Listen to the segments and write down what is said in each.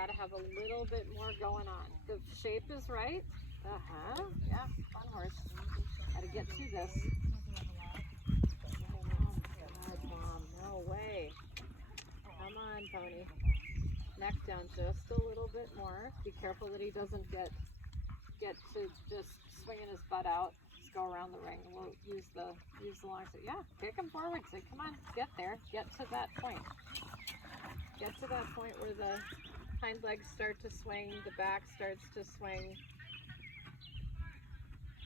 got to have a little bit more going on. The shape is right. Yeah, fun horse. Got to get to this. Oh God, Mom, no way. Come on, pony. Neck down just a little bit more. Be careful that he doesn't get to just swinging his butt out. Just go around the ring. We'll use the long side. Yeah, kick him forward. Say, come on, get there. Get to that point. Get to that point where the hind legs start to swing, the back starts to swing.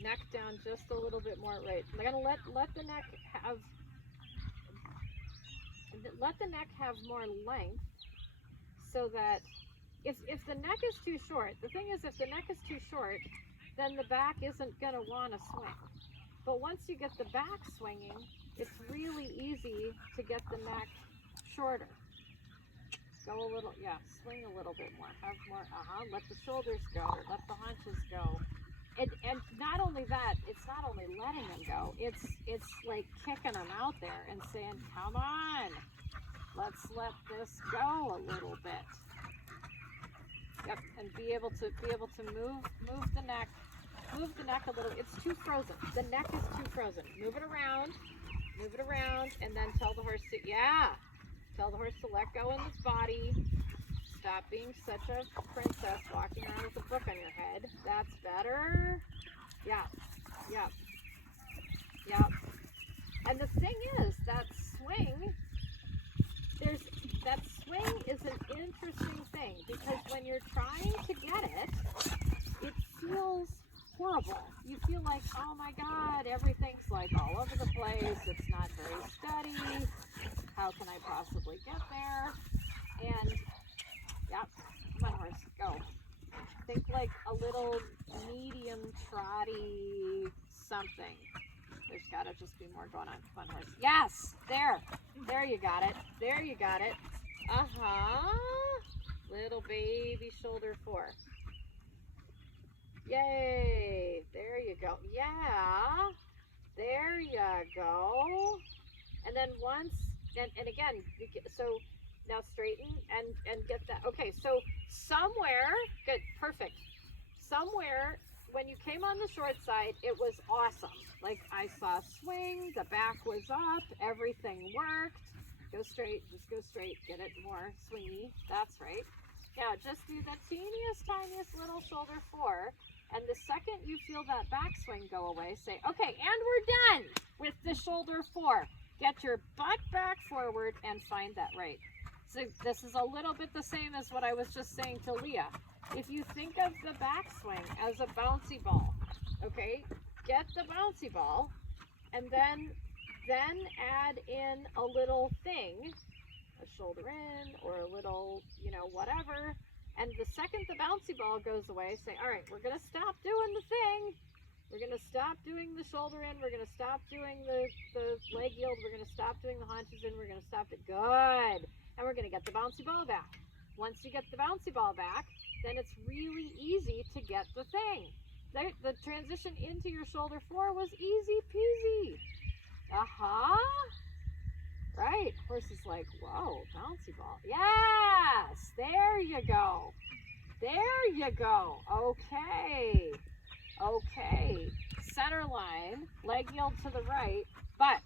Neck down just a little bit more. Right. I'm gonna let the neck have more length, so that if the neck is too short, the thing is, if the neck is too short, then the back isn't gonna want to swing. But once you get the back swinging, it's really easy to get the neck shorter. Go a little, yeah, swing a little bit more. Have more, let the shoulders go, let the haunches go. And not only that, it's not only letting them go, it's like kicking them out there and saying, come on, let's let this go a little bit. Yep, and be able to move the neck a little. It's too frozen. The neck is too frozen. Move it around, and then tell the horse to, tell the horse to let go in its body. Stop being such a princess walking around with a book on your head. That's better. Yeah. And the thing is, that swing is an interesting thing, because when you're trying to get it, it feels horrible. You feel like, oh my God, everything's like all over the place. It's not very steady. How can I possibly get there? And yep, come on, horse, go. Think like a little medium trotty something. There's got to just be more going on. Come on, horse. Yes, there you got it. Little baby shoulder 4. Yay, there you go. Yeah, there you go. And then once, and again, so now straighten and get that. Okay, so somewhere, good, perfect. Somewhere when you came on the short side, it was awesome. Like I saw swing, the back was up, everything worked. Go straight, just go straight, get it more swingy. That's right. Now just do the tiniest little shoulder 4. And the second you feel that backswing go away, say, okay, and we're done with the shoulder 4. Get your butt back forward and find that right. So this is a little bit the same as what I was just saying to Leah. If you think of the backswing as a bouncy ball, okay, get the bouncy ball and then add in a little thing, a shoulder in or a little, whatever. And the second the bouncy ball goes away, say, all right, we're going to stop doing the thing. We're going to stop doing the shoulder in. We're going to stop doing the leg yield. We're going to stop doing the haunches in. We're going to stop it. Good. And we're going to get the bouncy ball back. Once you get the bouncy ball back, then it's really easy to get the thing. The transition into your shoulder 4 was easy peasy. Right. Horse is like, whoa, bouncy ball. Yes. There you go. Okay. Center line, leg yield to the right. But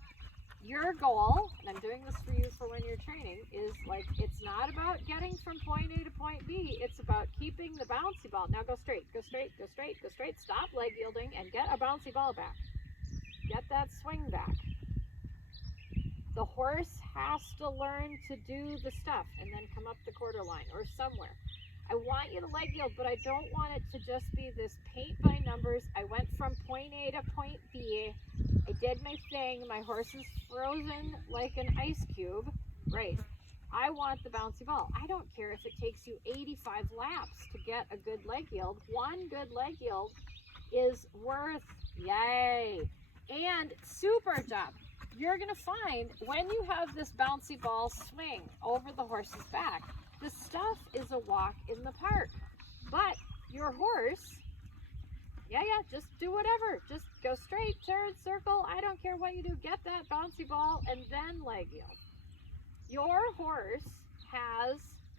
your goal, and I'm doing this for you for when you're training, is like, it's not about getting from point A to point B. It's about keeping the bouncy ball. Now go straight. Stop leg yielding and get a bouncy ball back. Get that swing back. The horse has to learn to do the stuff and then come up the quarter line or somewhere. I want you to leg yield, but I don't want it to just be this paint by numbers. I went from point A to point B. I did my thing. My horse is frozen like an ice cube. Great. I want the bouncy ball. I don't care if it takes you 85 laps to get a good leg yield. One good leg yield is worth, yay. And super job. You're going to find when you have this bouncy ball swing over the horse's back, the stuff is a walk in the park. But your horse, just do whatever. Just go straight, turn, circle. I don't care what you do. Get that bouncy ball and then leg yield. Your horse has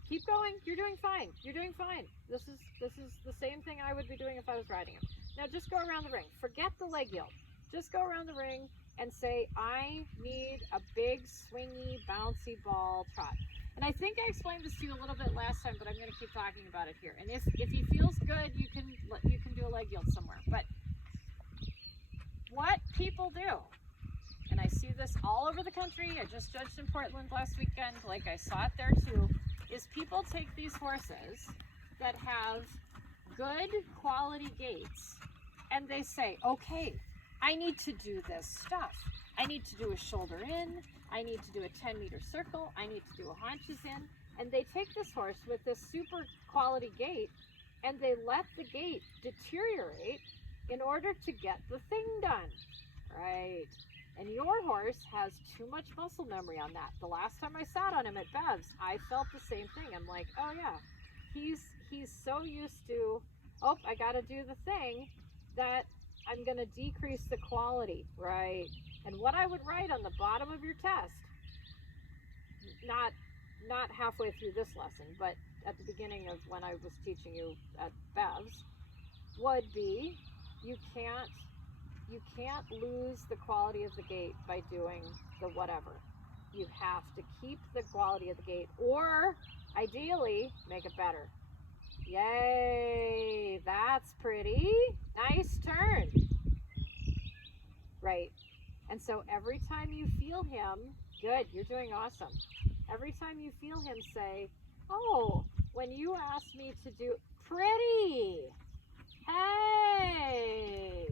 Keep going. You're doing fine. You're doing fine. This is the same thing I would be doing if I was riding him. Now just go around the ring. Forget the leg yield. Just go around the ring and say, I need a big, swingy, bouncy ball trot. And I think I explained this to you a little bit last time, but I'm going to keep talking about it here. And if he feels good, you can do a leg yield somewhere. But what people do, and I see this all over the country, I just judged in Portland last weekend, like I saw it there too, is people take these horses that have good quality gaits and they say, okay, I need to do this stuff. I need to do a shoulder in, I need to do a 10-meter circle, I need to do a haunches in, and they take this horse with this super quality gait and they let the gait deteriorate in order to get the thing done, right? And your horse has too much muscle memory on that. The last time I sat on him at Bev's, I felt the same thing. I'm like, oh yeah, he's so used to, oh, I gotta do the thing, that I'm gonna decrease the quality, right? And what I would write on the bottom of your test, not halfway through this lesson, but at the beginning of when I was teaching you at Bev's, would be, you can't lose the quality of the gait by doing the whatever. You have to keep the quality of the gait, or ideally make it better. Yay, that's pretty. Nice turn. Right. And so every time you feel him, good, you're doing awesome. Every time you feel him say, oh, when you asked me to do, pretty. Hey.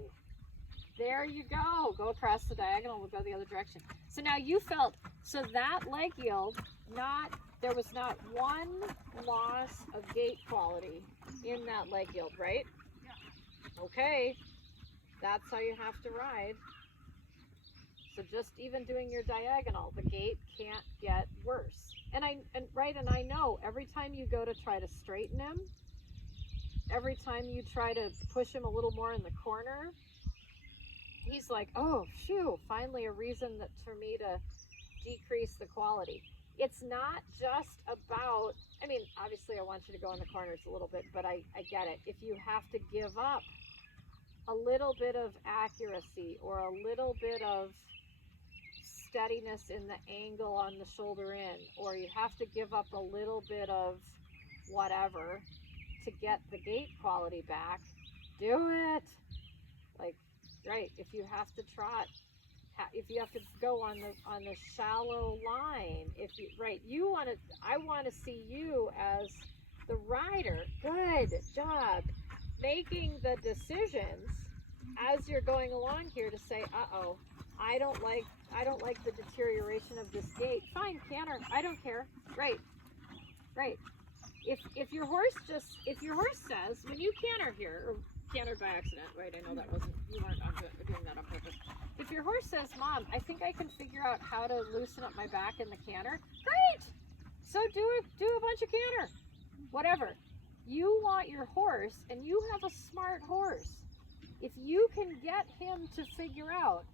There you go. Go across the diagonal. We'll go the other direction. So now you felt, so that leg yield, there was not one loss of gait quality in that leg yield, right? Yeah. Okay. That's how you have to ride. So just even doing your diagonal, the gait can't get worse. And I know every time you go to try to straighten him, every time you try to push him a little more in the corner, he's like, oh, phew, finally a reason for me to decrease the quality. It's not just about, I mean, obviously I want you to go in the corners a little bit, but I get it. If you have to give up a little bit of accuracy or a little bit of steadiness in the angle on the shoulder in, or you have to give up a little bit of whatever to get the gait quality back, do it. Like, right, if you have to trot, if you have to go on the shallow line, I want to see you as the rider. Good job making the decisions as you're going along here to say, uh-oh, I don't like the deterioration of this gait. Fine, canter, I don't care. Right. If your horse says, when you canter here, or cantered by accident, right? I know that you weren't doing that on purpose. If your horse says, Mom, I think I can figure out how to loosen up my back in the canter, great. So do a bunch of canter, whatever. You want your horse, and you have a smart horse. If you can get him to figure out,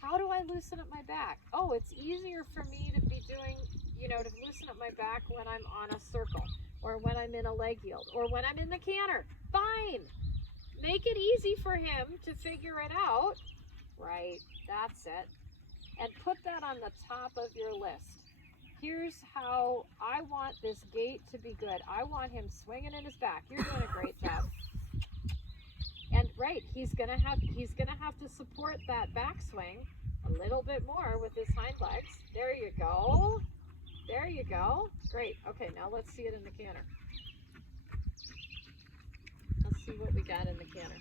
how do I loosen up my back? Oh, it's easier for me to be doing, to loosen up my back when I'm on a circle, or when I'm in a leg yield, or when I'm in the canter. Fine. Make it easy for him to figure it out. Right, that's it. And put that on the top of your list. Here's how I want this gait to be good. I want him swinging in his back. You're doing a great job. And right, he's gonna have to support that backswing a little bit more with his hind legs. There you go. There you go. Great. Okay, now let's see it in the canter. Let's see what we got in the canter.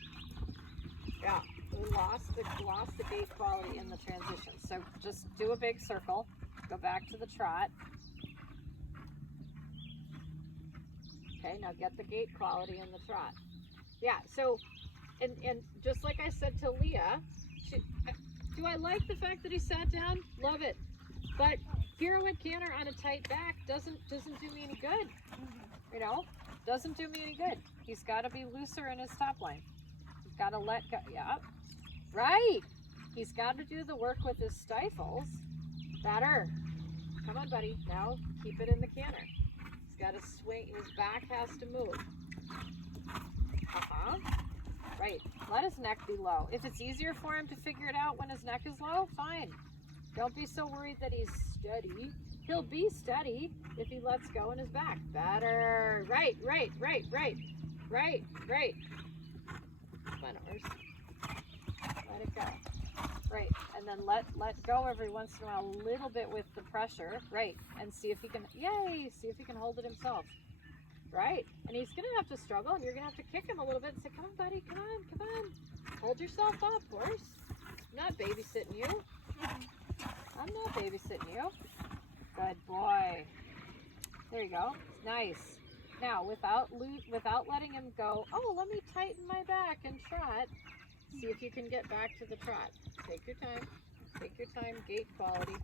Yeah, we lost the gait quality in the transition. So just do a big circle. Go back to the trot. Okay, now get the gait quality in the trot. Yeah, so, and just like I said to Leah, do I like the fact that he sat down? Love it. But pirouette canter on a tight back doesn't do me any good. Doesn't do me any good. He's got to be looser in his top line. He's got to let go. Yeah, right. He's got to do the work with his stifles. Better. Come on, buddy. Now keep it in the canter. got to swing. His back has to move. Right. Let his neck be low. If it's easier for him to figure it out when his neck is low, fine. Don't be so worried that he's steady. He'll be steady if he lets go in his back. Better. Right. Come on, horse. Let it go. Right. And then let go every once in a while, a little bit with the pressure. Right. And see if he can, yay, see if he can hold it himself. Right. And he's going to have to struggle, and you're going to have to kick him a little bit and say, come on, buddy, come on. Hold yourself up, horse. I'm not babysitting you. I'm not babysitting you. Good boy. There you go. Nice. Now, without letting him go, oh, let me tighten my back and trot. See if you can get back to the trot. Take your time. Take your time. Gait quality.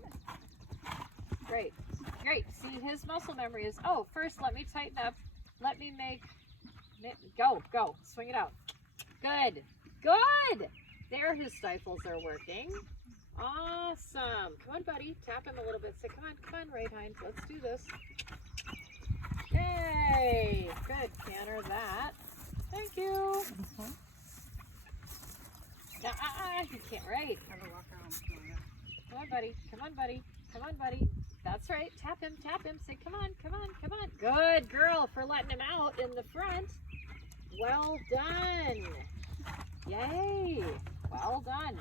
Great. See, his muscle memory is, oh, first let me tighten up. Let me go. Swing it out. Good. There his stifles are working. Awesome. Come on, buddy. Tap him a little bit. Say, come on, right hind. Let's do this. Yay. Good. Canter that. Thank you. Now, you can't, right. Come on, buddy. That's right. Tap him. Say, come on. Good girl for letting him out in the front. Well done. Yay. Well done.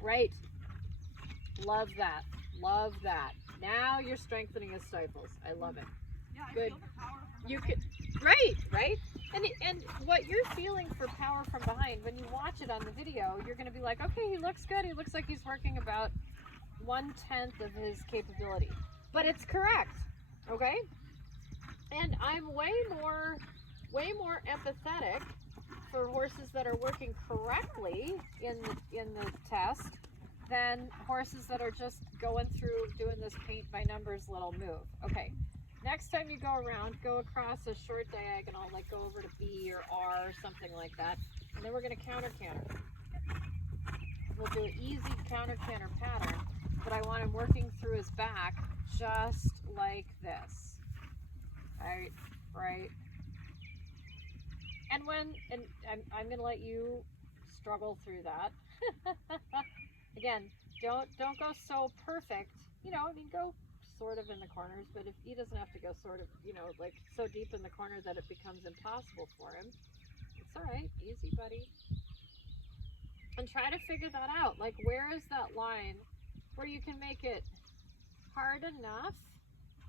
Right. Love that. Now you're strengthening his stifles. I love it. Yeah, I good. feel the power from You behind. could, right. And what you're feeling for power from behind, when you watch it on the video, you're going to be like, okay, he looks good. He looks like he's working about 1/10 of his capability. But it's correct, okay? And I'm way more empathetic for horses that are working correctly in the test than horses that are just going through doing this paint by numbers little move. Okay. Next time you go around, go across a short diagonal, like go over to B or R or something like that, and then we're going to counter. We'll do an easy counter pattern, but I want him working through his back just like this. Right. And I'm going to let you struggle through that. Again, don't go so perfect. Go sort of in the corners, but if he doesn't have to go sort of, like so deep in the corner that it becomes impossible for him, it's all right. Easy, buddy. And try to figure that out. Like, where is that line where you can make it hard enough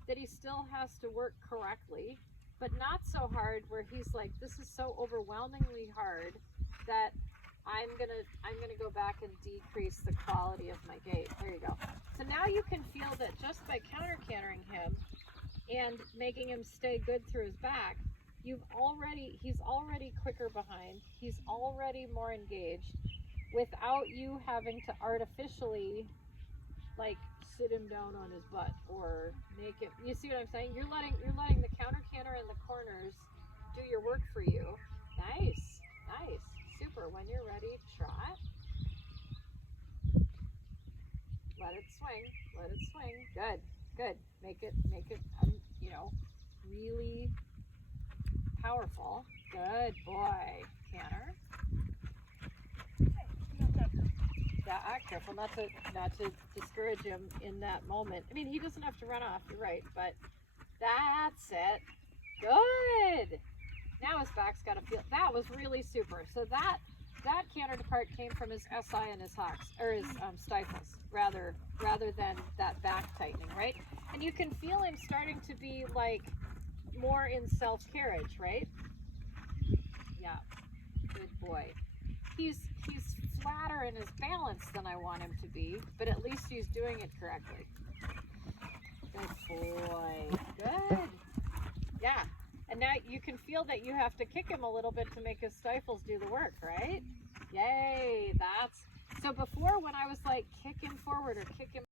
that he still has to work correctly, but not so hard where he's like, this is so overwhelmingly hard that I'm gonna go back and decrease the quality of my gait. There you go. So now you can feel that just by counter-cantering him and making him stay good through his back, he's already quicker behind. He's already more engaged without you having to artificially like sit him down on his butt or make it. You see what I'm saying? You're letting the counter-canter in the corners do your work for you. Nice. Super. When you're ready, trot. Let it swing. Good. Make it, really powerful. Good boy. Canter. Careful not to discourage him in that moment. I mean, he doesn't have to run off, you're right, but that's it. Good. Now his back's got to feel. That was really super. So that canter depart came from his SI and his hocks, or his stifles, rather than that back tightening, right? And you can feel him starting to be like more in self-carriage, right? Yeah. Good boy. He's flatter in his balance than I want him to be, but at least he's doing it correctly. Good boy. Good. Yeah. And now you can feel that you have to kick him a little bit to make his stifles do the work, right? Yay. So before, when I was like, kick him forward or kick him